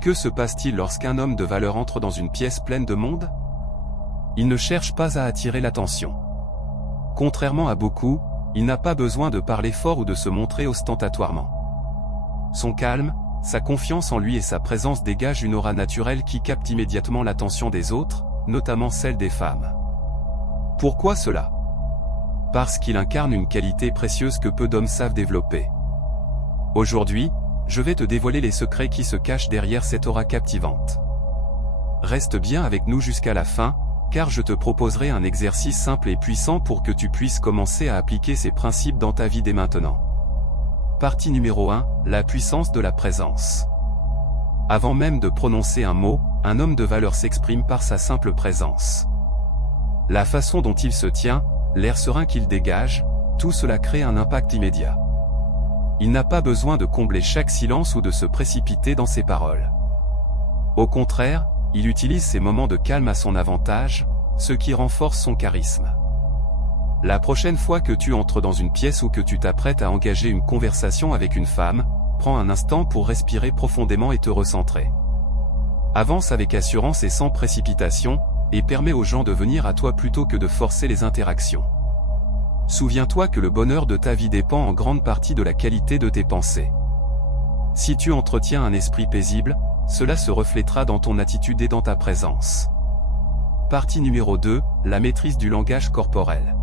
Que se passe-t-il lorsqu'un homme de valeur entre dans une pièce pleine de monde? Il ne cherche pas à attirer l'attention. Contrairement à beaucoup, il n'a pas besoin de parler fort ou de se montrer ostentatoirement. Son calme, sa confiance en lui et sa présence dégagent une aura naturelle qui capte immédiatement l'attention des autres, notamment celle des femmes. Pourquoi cela? Parce qu'il incarne une qualité précieuse que peu d'hommes savent développer. Aujourd'hui, je vais te dévoiler les secrets qui se cachent derrière cette aura captivante. Reste bien avec nous jusqu'à la fin, car je te proposerai un exercice simple et puissant pour que tu puisses commencer à appliquer ces principes dans ta vie dès maintenant. Partie numéro 1, la puissance de la présence. Avant même de prononcer un mot, un homme de valeur s'exprime par sa simple présence. La façon dont il se tient, l'air serein qu'il dégage, tout cela crée un impact immédiat. Il n'a pas besoin de combler chaque silence ou de se précipiter dans ses paroles. Au contraire, il utilise ces moments de calme à son avantage, ce qui renforce son charisme. La prochaine fois que tu entres dans une pièce ou que tu t'apprêtes à engager une conversation avec une femme, prends un instant pour respirer profondément et te recentrer. Avance avec assurance et sans précipitation, et permets aux gens de venir à toi plutôt que de forcer les interactions. Souviens-toi que le bonheur de ta vie dépend en grande partie de la qualité de tes pensées. Si tu entretiens un esprit paisible, cela se reflètera dans ton attitude et dans ta présence. Partie numéro 2, la maîtrise du langage corporel.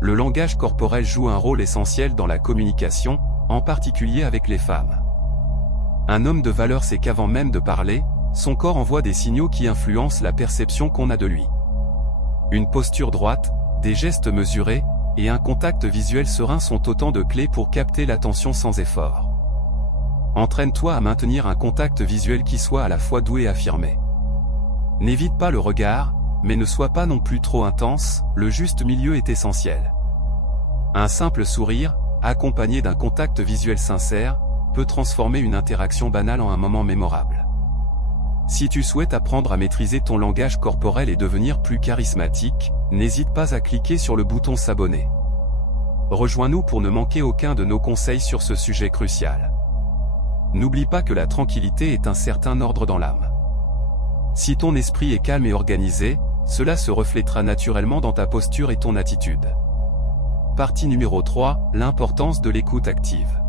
Le langage corporel joue un rôle essentiel dans la communication, en particulier avec les femmes. Un homme de valeur sait qu'avant même de parler, son corps envoie des signaux qui influencent la perception qu'on a de lui. Une posture droite, des gestes mesurés, et un contact visuel serein sont autant de clés pour capter l'attention sans effort. Entraîne-toi à maintenir un contact visuel qui soit à la fois doux et affirmé. N'évite pas le regard, mais ne sois pas non plus trop intense, le juste milieu est essentiel. Un simple sourire, accompagné d'un contact visuel sincère, peut transformer une interaction banale en un moment mémorable. Si tu souhaites apprendre à maîtriser ton langage corporel et devenir plus charismatique, n'hésite pas à cliquer sur le bouton s'abonner. Rejoins-nous pour ne manquer aucun de nos conseils sur ce sujet crucial. N'oublie pas que la tranquillité est un certain ordre dans l'âme. Si ton esprit est calme et organisé, cela se reflètera naturellement dans ta posture et ton attitude. Partie numéro 3, l'importance de l'écoute active.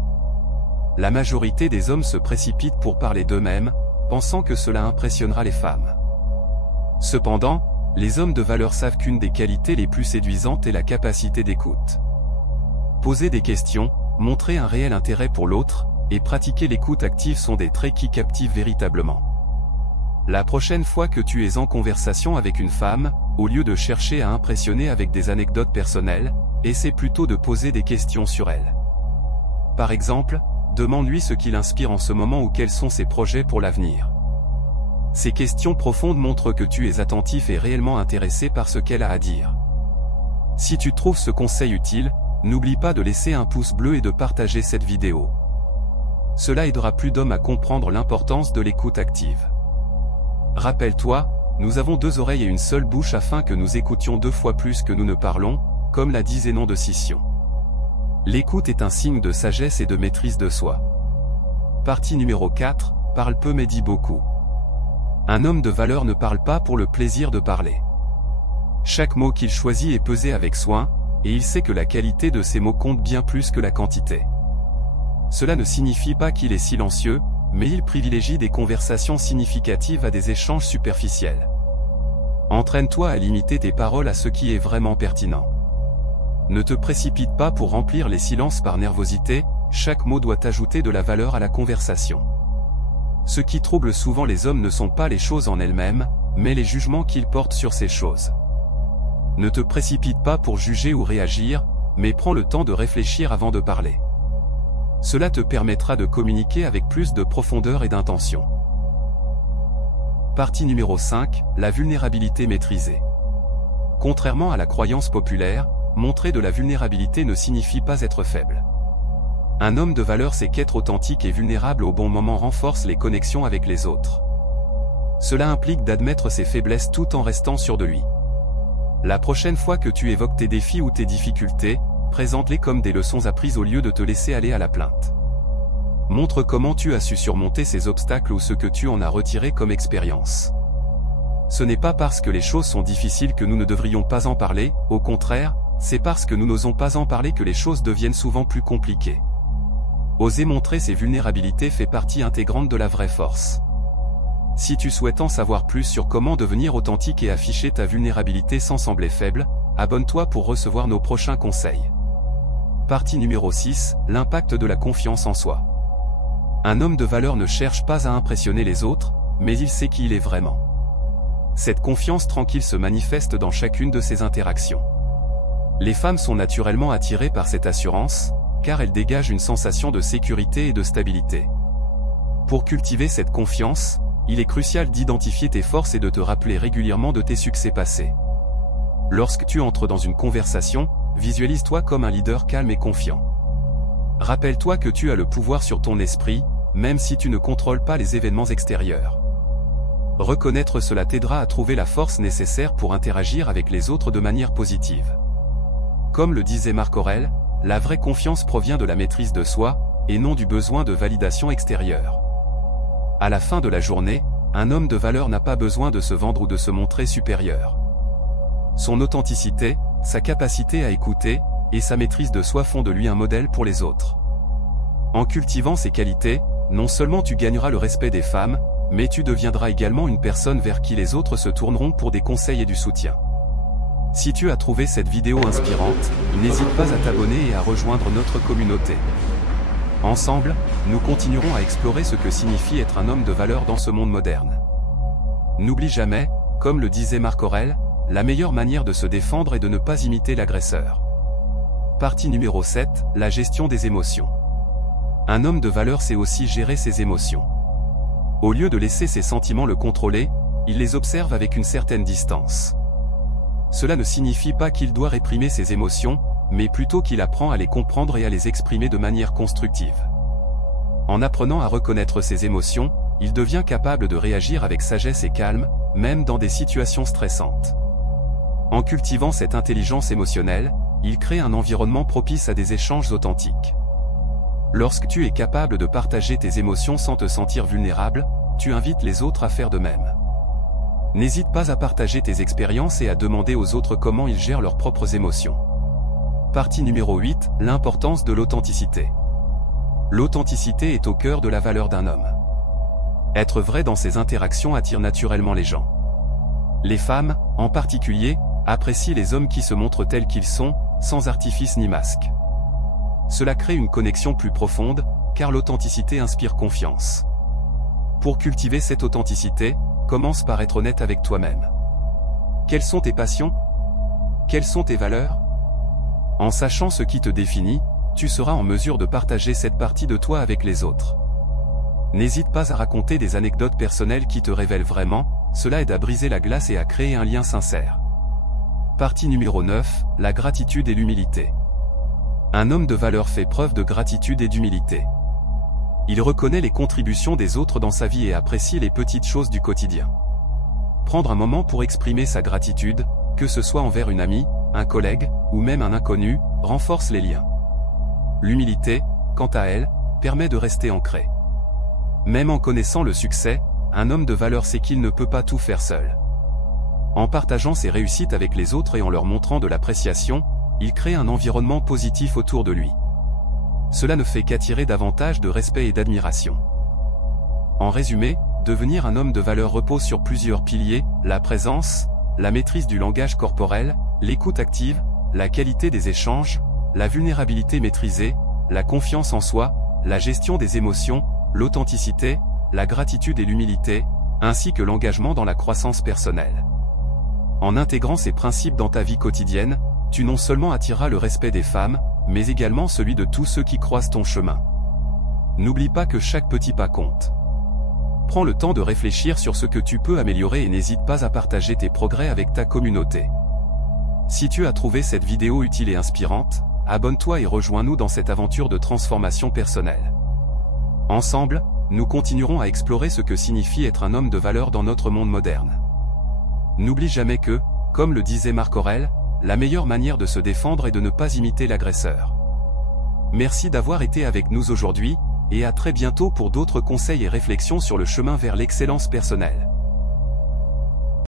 La majorité des hommes se précipitent pour parler d'eux-mêmes, pensant que cela impressionnera les femmes. Cependant, les hommes de valeur savent qu'une des qualités les plus séduisantes est la capacité d'écoute. Poser des questions, montrer un réel intérêt pour l'autre, et pratiquer l'écoute active sont des traits qui captivent véritablement. La prochaine fois que tu es en conversation avec une femme, au lieu de chercher à impressionner avec des anecdotes personnelles, essaie plutôt de poser des questions sur elle. Par exemple, demande-lui ce qui l'inspire en ce moment ou quels sont ses projets pour l'avenir. Ces questions profondes montrent que tu es attentif et réellement intéressé par ce qu'elle a à dire. Si tu trouves ce conseil utile, n'oublie pas de laisser un pouce bleu et de partager cette vidéo. Cela aidera plus d'hommes à comprendre l'importance de l'écoute active. Rappelle-toi, nous avons 2 oreilles et une seule bouche afin que nous écoutions 2 fois plus que nous ne parlons, comme l'a dit Zénon de Sicyon. L'écoute est un signe de sagesse et de maîtrise de soi. Partie numéro 4, parle peu mais dit beaucoup. Un homme de valeur ne parle pas pour le plaisir de parler. Chaque mot qu'il choisit est pesé avec soin, et il sait que la qualité de ses mots compte bien plus que la quantité. Cela ne signifie pas qu'il est silencieux, mais il privilégie des conversations significatives à des échanges superficiels. Entraîne-toi à limiter tes paroles à ce qui est vraiment pertinent. Ne te précipite pas pour remplir les silences par nervosité, chaque mot doit ajouter de la valeur à la conversation. Ce qui trouble souvent les hommes ne sont pas les choses en elles-mêmes, mais les jugements qu'ils portent sur ces choses. Ne te précipite pas pour juger ou réagir, mais prends le temps de réfléchir avant de parler. Cela te permettra de communiquer avec plus de profondeur et d'intention. Partie numéro 5, la vulnérabilité maîtrisée. Contrairement à la croyance populaire, montrer de la vulnérabilité ne signifie pas être faible. Un homme de valeur sait qu'être authentique et vulnérable au bon moment renforce les connexions avec les autres. Cela implique d'admettre ses faiblesses tout en restant sûr de lui. La prochaine fois que tu évoques tes défis ou tes difficultés, présente-les comme des leçons apprises au lieu de te laisser aller à la plainte. Montre comment tu as su surmonter ces obstacles ou ce que tu en as retiré comme expérience. Ce n'est pas parce que les choses sont difficiles que nous ne devrions pas en parler, au contraire, c'est parce que nous n'osons pas en parler que les choses deviennent souvent plus compliquées. Oser montrer ses vulnérabilités fait partie intégrante de la vraie force. Si tu souhaites en savoir plus sur comment devenir authentique et afficher ta vulnérabilité sans sembler faible, abonne-toi pour recevoir nos prochains conseils. Partie numéro 6, l'impact de la confiance en soi. Un homme de valeur ne cherche pas à impressionner les autres, mais il sait qui il est vraiment. Cette confiance tranquille se manifeste dans chacune de ses interactions. Les femmes sont naturellement attirées par cette assurance, car elle dégage une sensation de sécurité et de stabilité. Pour cultiver cette confiance, il est crucial d'identifier tes forces et de te rappeler régulièrement de tes succès passés. Lorsque tu entres dans une conversation, visualise-toi comme un leader calme et confiant. Rappelle-toi que tu as le pouvoir sur ton esprit, même si tu ne contrôles pas les événements extérieurs. Reconnaître cela t'aidera à trouver la force nécessaire pour interagir avec les autres de manière positive. Comme le disait Marc Aurèle, la vraie confiance provient de la maîtrise de soi, et non du besoin de validation extérieure. À la fin de la journée, un homme de valeur n'a pas besoin de se vendre ou de se montrer supérieur. Son authenticité, sa capacité à écouter, et sa maîtrise de soi font de lui un modèle pour les autres. En cultivant ces qualités, non seulement tu gagneras le respect des femmes, mais tu deviendras également une personne vers qui les autres se tourneront pour des conseils et du soutien. Si tu as trouvé cette vidéo inspirante, n'hésite pas à t'abonner et à rejoindre notre communauté. Ensemble, nous continuerons à explorer ce que signifie être un homme de valeur dans ce monde moderne. N'oublie jamais, comme le disait Marc Aurèle, la meilleure manière de se défendre est de ne pas imiter l'agresseur. Partie numéro 7, la gestion des émotions. Un homme de valeur sait aussi gérer ses émotions. Au lieu de laisser ses sentiments le contrôler, il les observe avec une certaine distance. Cela ne signifie pas qu'il doit réprimer ses émotions, mais plutôt qu'il apprend à les comprendre et à les exprimer de manière constructive. En apprenant à reconnaître ses émotions, il devient capable de réagir avec sagesse et calme, même dans des situations stressantes. En cultivant cette intelligence émotionnelle, il crée un environnement propice à des échanges authentiques. Lorsque tu es capable de partager tes émotions sans te sentir vulnérable, tu invites les autres à faire de même. N'hésite pas à partager tes expériences et à demander aux autres comment ils gèrent leurs propres émotions. Partie numéro 8, l'importance de l'authenticité. L'authenticité est au cœur de la valeur d'un homme. Être vrai dans ses interactions attire naturellement les gens. Les femmes, en particulier, apprécient les hommes qui se montrent tels qu'ils sont, sans artifice ni masque. Cela crée une connexion plus profonde, car l'authenticité inspire confiance. Pour cultiver cette authenticité, commence par être honnête avec toi-même. Quelles sont tes passions? Quelles sont tes valeurs? En sachant ce qui te définit, tu seras en mesure de partager cette partie de toi avec les autres. N'hésite pas à raconter des anecdotes personnelles qui te révèlent vraiment, cela aide à briser la glace et à créer un lien sincère. Partie numéro 9, la gratitude et l'humilité. Un homme de valeur fait preuve de gratitude et d'humilité. Il reconnaît les contributions des autres dans sa vie et apprécie les petites choses du quotidien. Prendre un moment pour exprimer sa gratitude, que ce soit envers une amie, un collègue, ou même un inconnu, renforce les liens. L'humilité, quant à elle, permet de rester ancré. Même en connaissant le succès, un homme de valeur sait qu'il ne peut pas tout faire seul. En partageant ses réussites avec les autres et en leur montrant de l'appréciation, il crée un environnement positif autour de lui. Cela ne fait qu'attirer davantage de respect et d'admiration. En résumé, devenir un homme de valeur repose sur plusieurs piliers, la présence, la maîtrise du langage corporel, l'écoute active, la qualité des échanges, la vulnérabilité maîtrisée, la confiance en soi, la gestion des émotions, l'authenticité, la gratitude et l'humilité, ainsi que l'engagement dans la croissance personnelle. En intégrant ces principes dans ta vie quotidienne, tu non seulement attireras le respect des femmes, mais également celui de tous ceux qui croisent ton chemin. N'oublie pas que chaque petit pas compte. Prends le temps de réfléchir sur ce que tu peux améliorer et n'hésite pas à partager tes progrès avec ta communauté. Si tu as trouvé cette vidéo utile et inspirante, abonne-toi et rejoins-nous dans cette aventure de transformation personnelle. Ensemble, nous continuerons à explorer ce que signifie être un homme de valeur dans notre monde moderne. N'oublie jamais que, comme le disait Marc Aurèle, la meilleure manière de se défendre est de ne pas imiter l'agresseur. Merci d'avoir été avec nous aujourd'hui, et à très bientôt pour d'autres conseils et réflexions sur le chemin vers l'excellence personnelle.